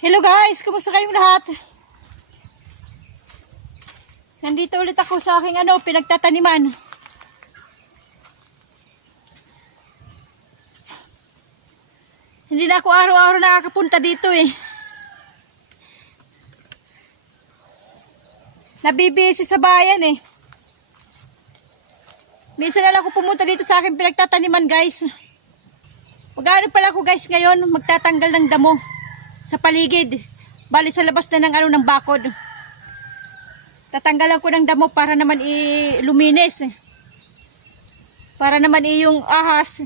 Hello guys, kumusta kayong lahat? Nandito ulit ako sa aking ano, pinagtataniman. Hindi na ako araw-araw nakakapunta dito eh. Nabibisi sa bayan eh. Minsan na lang ako pumunta dito sa aking pinagtataniman guys. Mag-ano pala ako guys ngayon, magtatanggal ng damo sa paligid. Bali sa labas na ng ano ng bakod. Tatanggalan ko ng damo para naman i-luminis. Para naman i- yung ahas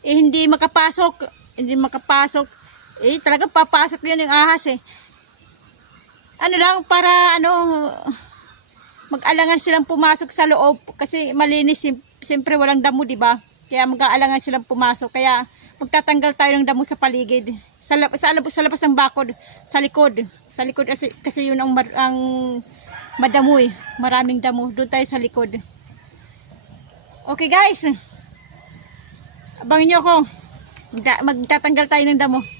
eh, hindi makapasok. Hindi makapasok. Eh talaga papasok yun yung ahas eh. Ano lang para ano mag-alangan silang pumasok sa loob kasi malinis siyempre walang damo, di ba? Kaya mag-aalangan silang pumasok. Kaya magtatanggal tayo ng damo sa paligid. Sa, sa, sa labas ng bakod, sa likod. Sa likod kasi, kasi yun ang, ang madamoy. Maraming damo. Doon tayo sa likod. Okay guys. Abangin nyo ako. Magta- magtatanggal tayo ng damo.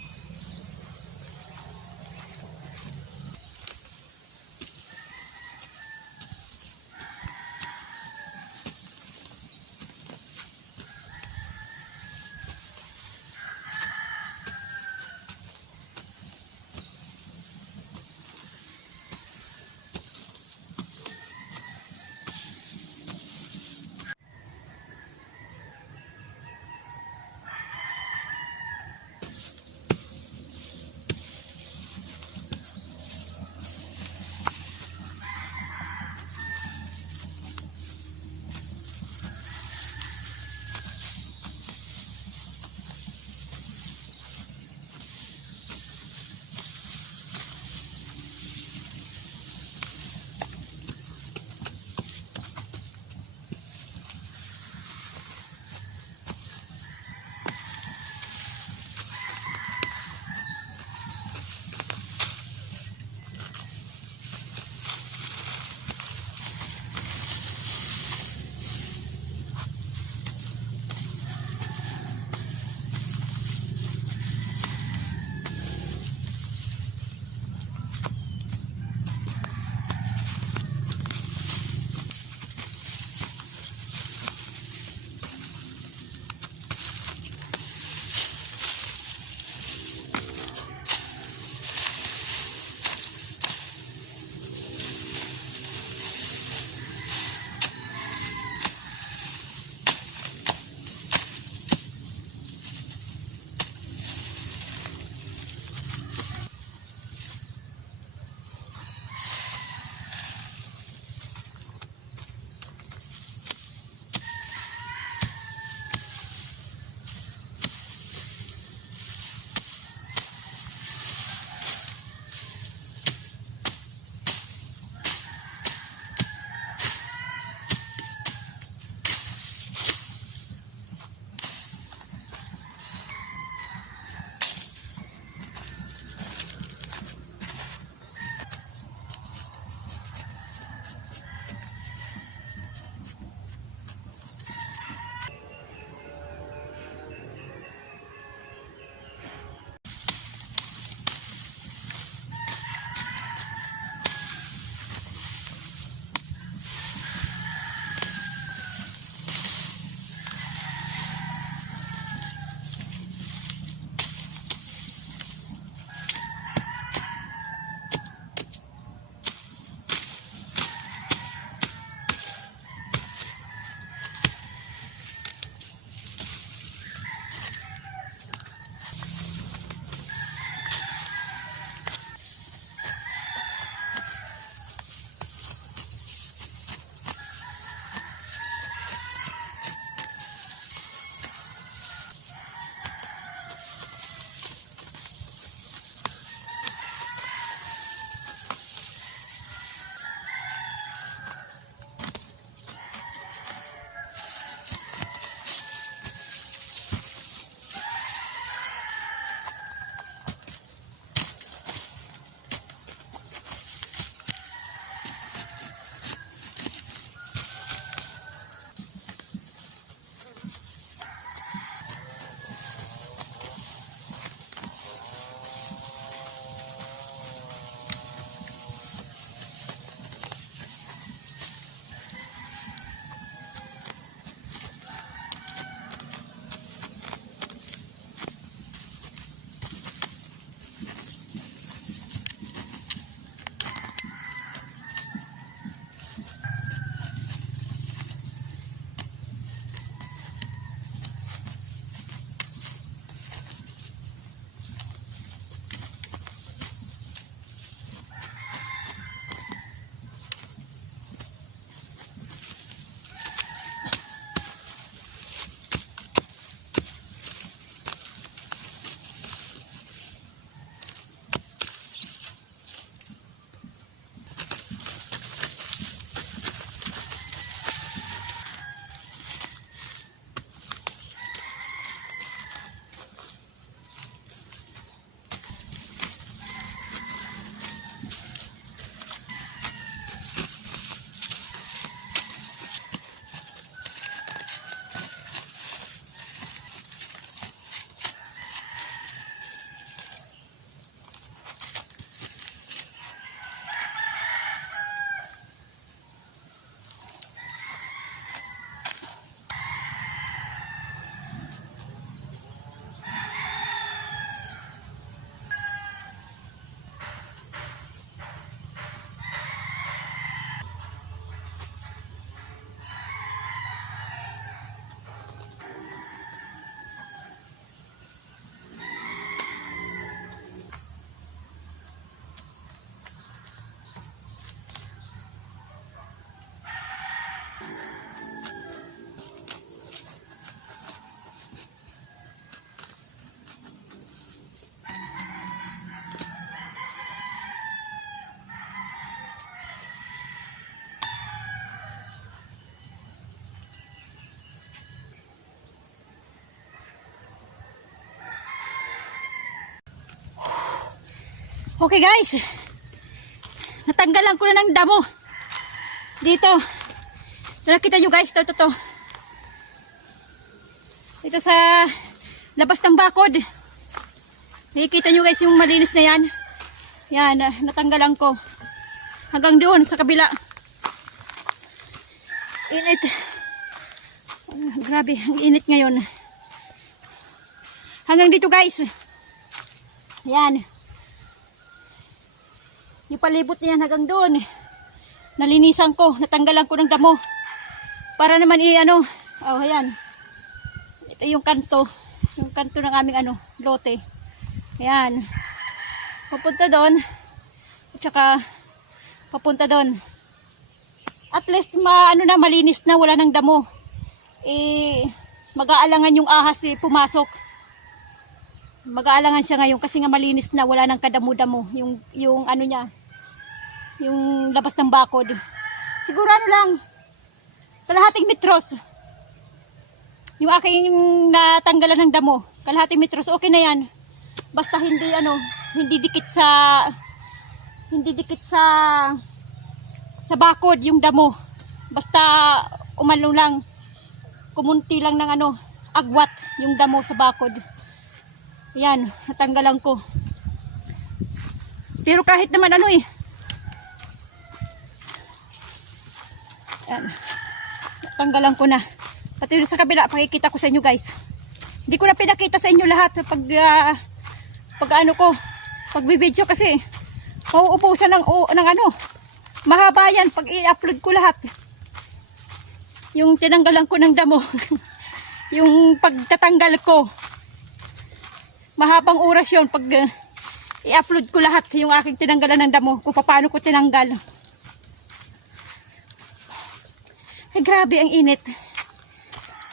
Okay guys. Natanggalan ko na ng damo. Dito. Nakita nyo guys, ito, ito, ito. Ito sa labas ng bakod. Nakikita nyo guys yung malinis na yan. Yan, ah, natanggalan ko. Hanggang doon sa kabila. Init. Ah, grabe, ang init ngayon. Hanggang dito guys. Yan. Yung palibot niyan hanggang doon. Nalinisan ko, natanggalan ko ng damo. Para naman i ano, oh ayan. Ito yung kanto. Yung kanto ng aming ano, lote. Ayan. Papunta doon. At saka papunta doon. At least ma ano na malinis na wala ng damo. Eh mag-aalangan yung ahas eh, pumasok. Mag-aalangan siya ngayon kasi nga malinis na wala nang kadamo-damo yung yung ano niya. Yung labas ng bakod. Siguro ano lang kalahating metros. Yung aking natanggalan ng damo, kalahating metros, okay na yan. Basta hindi ano, hindi dikit sa hindi dikit sa sa bakod yung damo. Basta umano lang kumunti lang ng ano, agwat yung damo sa bakod. Yan, natanggalan ko. Pero kahit naman ano eh. Yan. Natanggalan ko na. Pati sa kabila, pakikita ko sa inyo guys. Hindi ko na pinakita sa inyo lahat pag ah, pag ano ko, pag video kasi mauubusan ng, o, ng ano, mahaba yan pag i-upload ko lahat. Yung tinanggalan ko ng damo, yung pagtatanggal ko, mahabang oras yun pag uh, i-upload ko lahat yung aking tinanggalan ng damo, kung paano ko tinanggal. Ay grabe ang init.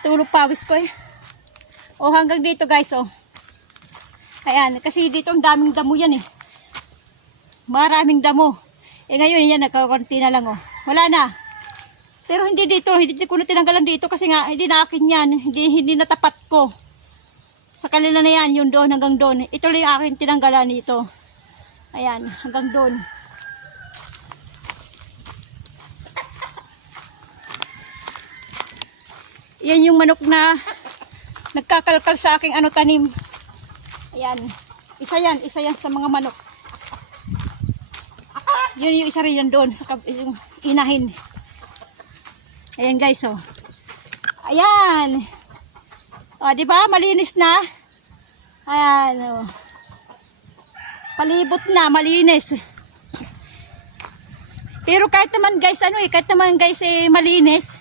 Tulog pawis ko eh. O hanggang dito guys oh. Ayan, kasi dito ang daming damo yan eh. Maraming damo. Eh ngayon yan, nagkakunti na lang oh. Wala na. Pero hindi dito, hindi ko na tinanggalan dito kasi nga hindi na akin yan. Hindi, hindi natapat ko. Sa kanila na yan, yung doon hanggang doon. Ito lang yung akin tinanggalan dito. Ayan, hanggang doon. Yan yung manok na nagkakalkal sa aking ano tanim. Ayan. Isa yan, isa yan sa mga manok. Yun yung isa rin yan doon sa yung inahin. Ayan guys, oh. Ayan. O, di ba? Malinis na. Ayan, oh. Palibot na, malinis. Pero kahit naman guys, ano eh, kahit naman guys eh, malinis,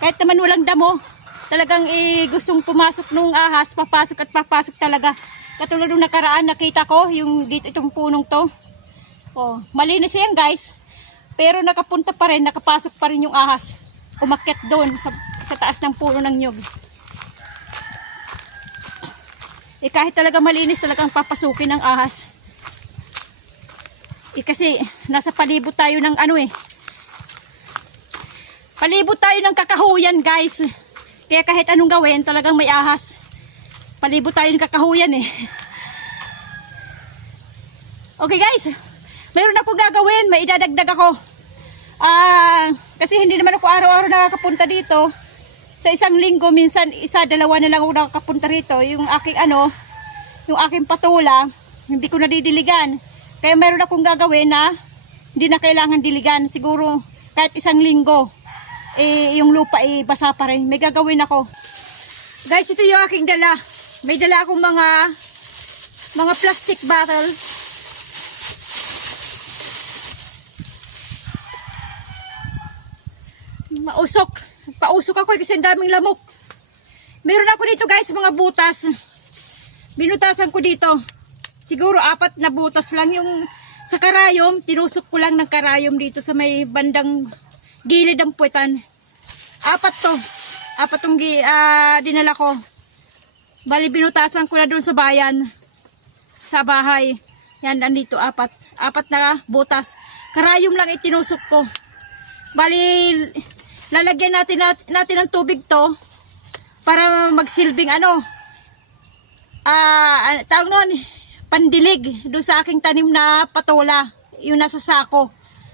kahit naman walang damo, talagang eh, gustong pumasok nung ahas, papasok at papasok talaga. Katulad nung nakaraan, nakita ko, yung dito itong punong to. Oh, malinis yan guys. Pero nakapunta pa rin, nakapasok pa rin yung ahas. Umakyat doon sa, sa taas ng puno ng nyug. Eh kahit talaga malinis, talagang papasukin ng ahas. Eh kasi nasa palibot tayo ng ano eh. Palibot tayo ng kakahuyan guys. Kaya kahit anong gawin, talagang may ahas. Palibot tayo ng kakahuyan eh. Okay guys, mayroon akong gagawin, may idadagdag ako. Ah, kasi hindi naman ako araw-araw nakakapunta dito. Sa isang linggo, minsan isa, dalawa na lang ako nakakapunta rito. Yung aking ano, yung aking patula, hindi ko nadidiligan. Kaya meron akong gagawin na hindi na kailangan diligan. Siguro kahit isang linggo, eh, yung lupa eh, basa pa rin. May gagawin ako. Guys, ito yung aking dala. May dala akong mga mga plastic bottle. Mausok. Pausok ako kasi ang daming lamok. Meron ako dito guys, mga butas. Binutasan ko dito. Siguro apat na butas lang yung sa karayom. Tinusok ko lang ng karayom dito sa may bandang gilid ng puwetan. Apat to. Apat tong ah, dinala ko. Bali binutasan ko na doon sa bayan. Sa bahay. Yan, andito apat. Apat na butas. Karayom lang itinusok ko. Bali, lalagyan natin, nat- natin ng tubig to para magsilbing ano. Ah, uh, tawag noon, pandilig doon sa aking tanim na patola, yung nasa sako.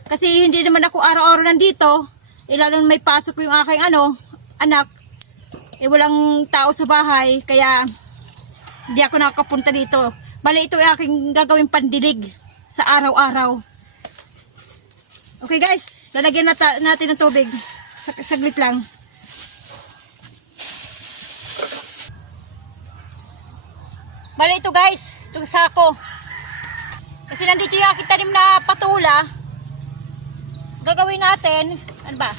Kasi hindi naman ako araw-araw nandito, eh, lalo may pasok yung aking ano, anak, eh walang tao sa bahay, kaya hindi ako nakakapunta dito. Bali ito ay aking gagawin pandilig sa araw-araw. Okay guys, lalagyan nata- natin ng tubig. Sag- saglit lang. Bali ito guys, itong sako. Kasi nandito yung aking tanim na patula. Gagawin natin, ano ba?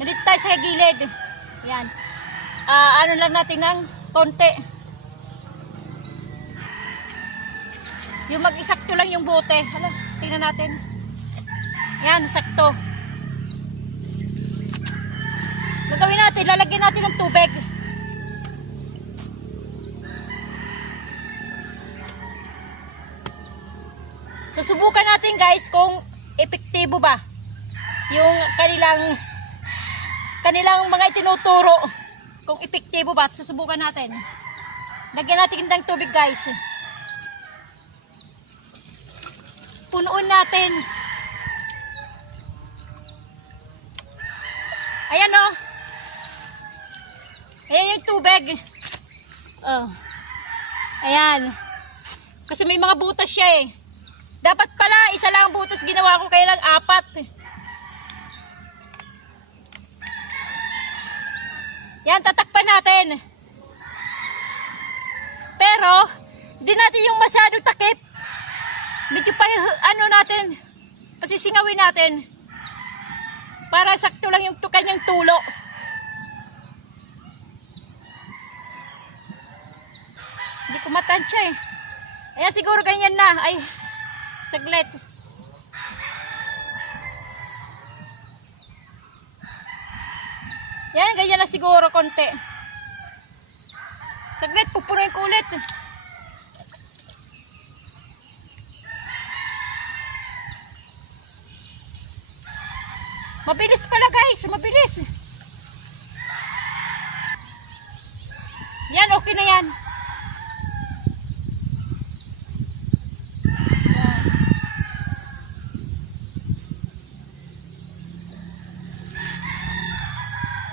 Nandito tayo sa gilid. Yan. Ah, ano lang natin ng konti. Yung mag-isakto lang yung bote. Hala, tingnan natin. Yan, sakto. Gagawin natin, lalagyan natin ng tubig. Susubukan natin guys kung epektibo ba yung kanilang kanilang mga itinuturo kung epektibo ba at susubukan natin. Lagyan natin ng tubig guys. Punuin natin. Ayan o. Ayan yung tubig. Oh. Ayan. Kasi may mga butas siya eh. Dapat pala, isa lang ang butas ginawa ko, kaya lang apat. Yan, tatakpan natin. Pero, di natin yung masyadong takip. Medyo pa, ano natin, pasisingawin natin. Para sakto lang yung kanyang tulo. Hindi ko matansya eh. Ayan, siguro ganyan na. Ay, saglit. Yan, ganyan na siguro konti. Saglit, pupunuin ko ulit. Mabilis pala guys, mabilis. Yan, okay na yan.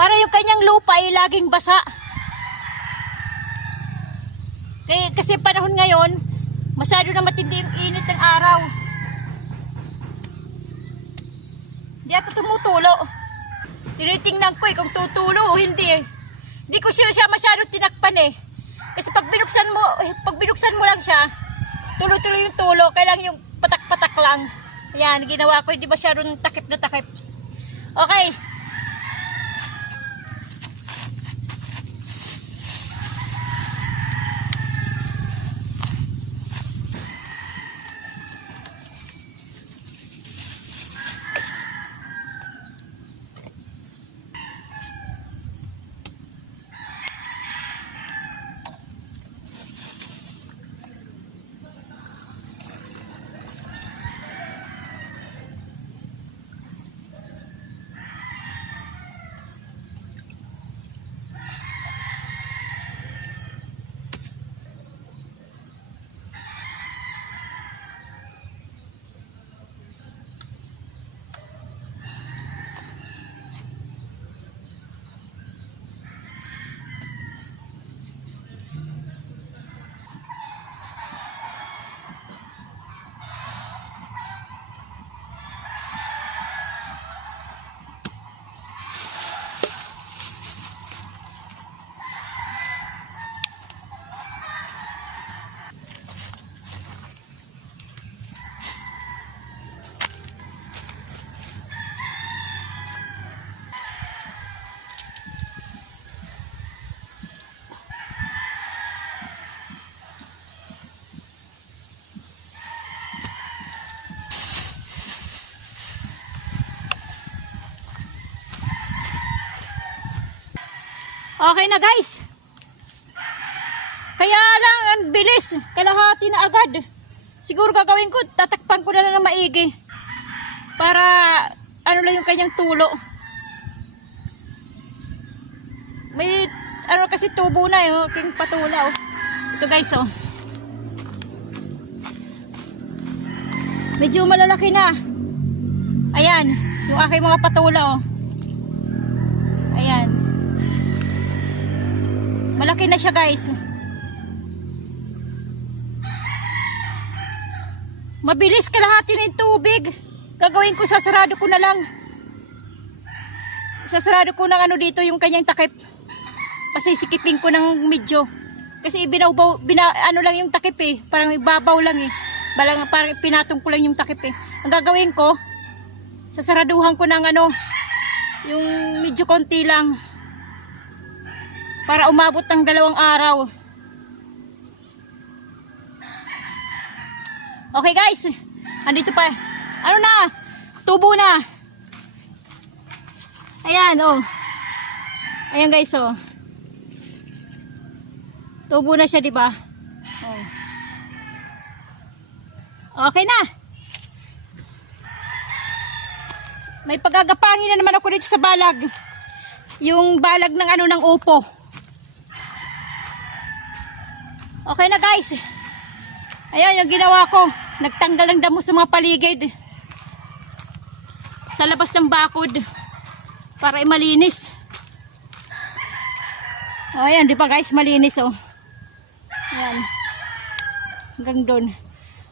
Para yung kanyang lupa ay laging basa. Eh, kasi panahon ngayon, masyado na matindi yung init ng araw. Hindi ako tumutulo. Tinitingnan ko eh kung tutulo o hindi eh. Hindi ko siya, siya masyado tinakpan eh. Kasi pag binuksan mo, eh, pag binuksan mo lang siya, tulo-tulo yung tulo, kailang yung patak-patak lang. Yan, ginawa ko, hindi masyadong takip na takip. Okay. Okay na guys. Kaya lang ang bilis. Kalahati na agad. Siguro gagawin ko, tatakpan ko na lang ng maigi. Para ano lang yung kanyang tulo. May ano kasi tubo na eh, oh, king patula oh. Ito guys oh. Medyo malalaki na. Ayan, yung aking mga patula oh. Ayan. Malaki na siya guys. Mabilis kalahati ng tubig. Gagawin ko, sasarado ko na lang. Sasarado ko ng ano dito yung kanyang takip. Pasisikipin ko ng medyo. Kasi binawbaw, bina, ano lang yung takip eh. Parang ibabaw lang eh. Balang, parang pinatong ko lang yung takip eh. Ang gagawin ko, sasaraduhan ko ng ano, yung medyo konti lang. Para umabot ng dalawang araw. Okay guys, andito pa. Ano na? Tubo na. Ayan oh. Ayan guys oh. Tubo na siya, di ba? Oh. Okay na. May pagagapangin na naman ako dito sa balag. Yung balag ng ano ng upo. Okay na guys. Ayan yung ginawa ko. Nagtanggal ng damo sa mga paligid. Sa labas ng bakod. Para malinis. O ayan, di ba guys, malinis oh. Ayan. Hanggang doon.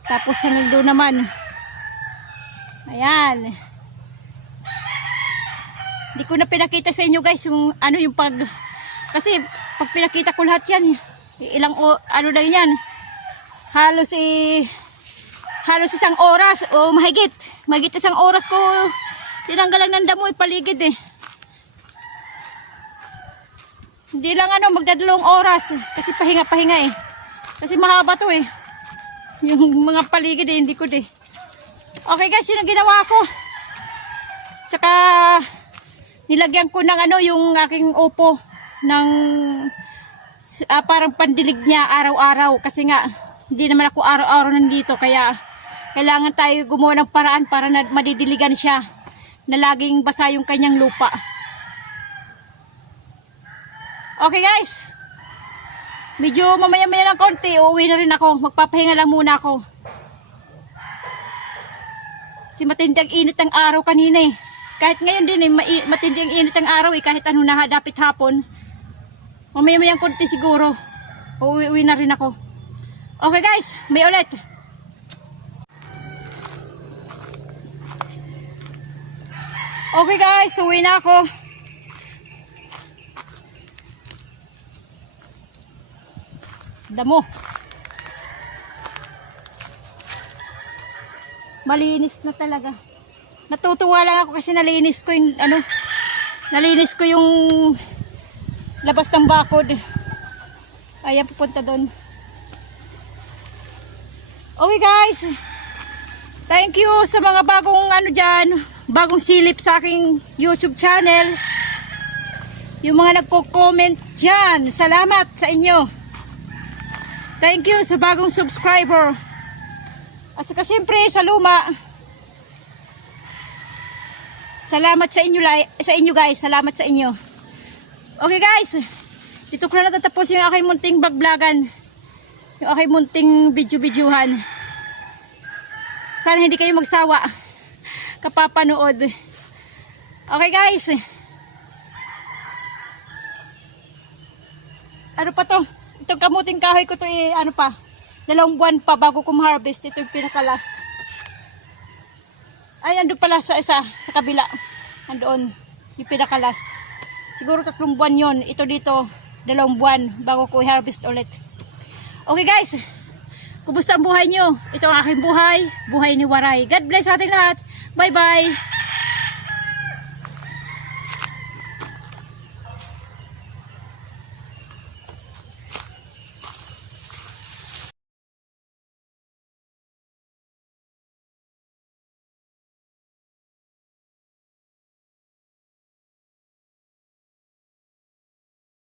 Tapos hanggang doon naman. Ayan. Hindi ko na pinakita sa inyo guys yung ano yung pag kasi pag pinakita ko lahat yan ilang o, ano lang yan? Halos eh halos isang oras o mahigit. Mahigit isang oras ko tinanggalan ng damo eh, paligid eh. Hindi lang ano magdadalawang oras kasi pahinga pahinga eh. Kasi mahaba to eh. Yung mga paligid eh hindi ko eh. Okay guys yun ang ginawa ko. Tsaka nilagyan ko ng ano yung aking upo ng ah, parang pandilig niya araw-araw kasi nga hindi naman ako araw-araw nandito kaya kailangan tayo gumawa ng paraan para na madidiligan siya na laging basa yung kanyang lupa. Okay guys. Medyo mamaya-maya ng konti, uuwi na rin ako. Magpapahinga lang muna ako. Si matindi ang init ng araw kanina eh. Kahit ngayon din eh, matindi ang init ng araw eh, kahit ano na dapit hapon. Mamaya-maya ng konti siguro. Uuwi-uwi na rin ako. Okay guys, may ulit. Okay guys, uwi na ako. Damo. Malinis na talaga. Natutuwa lang ako kasi nalinis ko yung ano, nalinis ko yung labas ng bakod. Ayan, pupunta doon. Okay guys. Thank you sa mga bagong ano dyan, bagong silip sa aking YouTube channel. Yung mga nagko-comment dyan, salamat sa inyo. Thank you sa bagong subscriber. At saka siyempre sa luma. Salamat sa inyo, sa inyo guys, salamat sa inyo. Okay guys, dito ko na natatapos yung aking munting bagblagan. Yung aking munting video-videohan. Sana hindi kayo magsawa kapapanood. Okay guys. Ano pa to? Itong kamuting kahoy ko to eh, ano pa? Dalawang buwan pa bago ko ma-harvest. Ito yung pinaka-last. Ay, ando pala sa isa, sa kabila. Andoon, yung pinaka-last. Siguro tatlong buwan yon Ito dito, dalawang buwan bago ko i-harvest ulit. Okay guys, kumusta ang buhay nyo? Ito ang aking buhay, buhay ni Waray. God bless sa ating lahat. Bye bye!